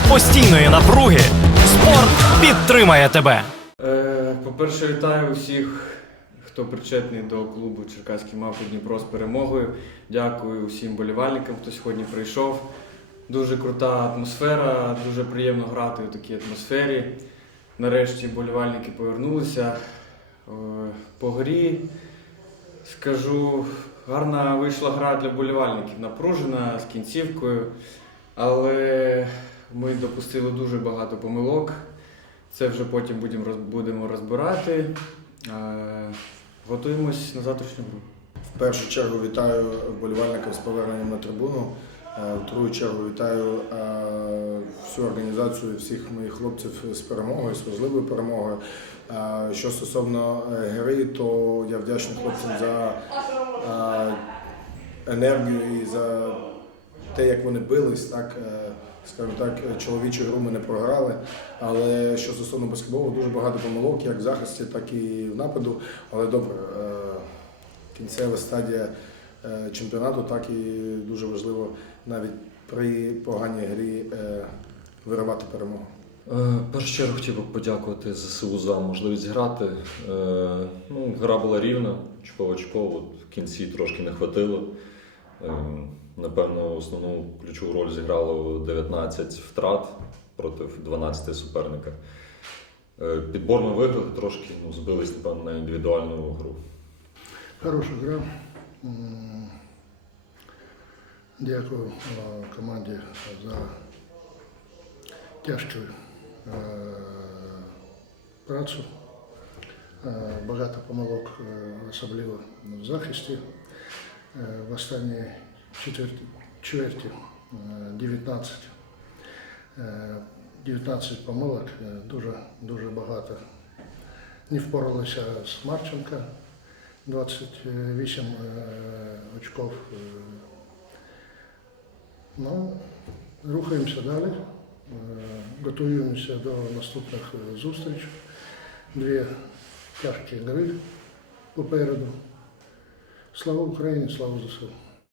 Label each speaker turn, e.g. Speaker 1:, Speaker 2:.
Speaker 1: серед постійної напруги спорт підтримає тебе.
Speaker 2: Е, По-перше, вітаю усіх, хто причетний до клубу Черкаський Мавпи Дніпро з перемогою. Дякую усім болівальникам, хто сьогодні прийшов. Дуже крута атмосфера, дуже приємно грати у такій атмосфері. Нарешті болівальники повернулися. Е, По грі скажу, гарна вийшла гра для болівальників, напружена з кінцівкою, але ми допустили дуже багато помилок. Це вже потім будемо, роз- будемо розбирати. Е, Готуємось на завтрашню гру.
Speaker 3: В першу чергу вітаю вболівальників з поверненням на трибуну. Е, В другу чергу вітаю е, всю організацію, всіх моїх хлопців з перемогою, з важливою перемогою. Що стосовно гри, то я вдячний хлопцям за енергію і за те, як вони бились. Так, е, скажімо так, чоловічу гру ми не програли. Але що стосовно баскетболу, дуже багато помилок, як в захисті, так і в нападу. Але добре, е, кінцева стадія е, чемпіонату, так і дуже важливо навіть при поганій грі виривати перемогу.
Speaker 4: В першу чергу хотів би подякувати ЗСУ за можливість грати. Ну, гра була рівна, очково-очково, в кінці трошки не хватило. Напевно, основну ключову роль зіграло 19 втрат проти 12 суперника. Е, Підбор ми виграли, трошки ну, збились, напевно, на індивідуальну гру.
Speaker 5: Хороша гра. Дякую е, команді за тяжку е, працю. Багато помилок, особливо в захисті. В останній четверті, чверті е, 19. Е, 19 помилок, дуже, дуже багато. Не впоралися з Марченка. 28 е, очков. е. Ну, рухаємося далі, е, готуємося до наступних зустріч. Дві тяжкі гри попереду. Слава Україні, слава ЗСУ!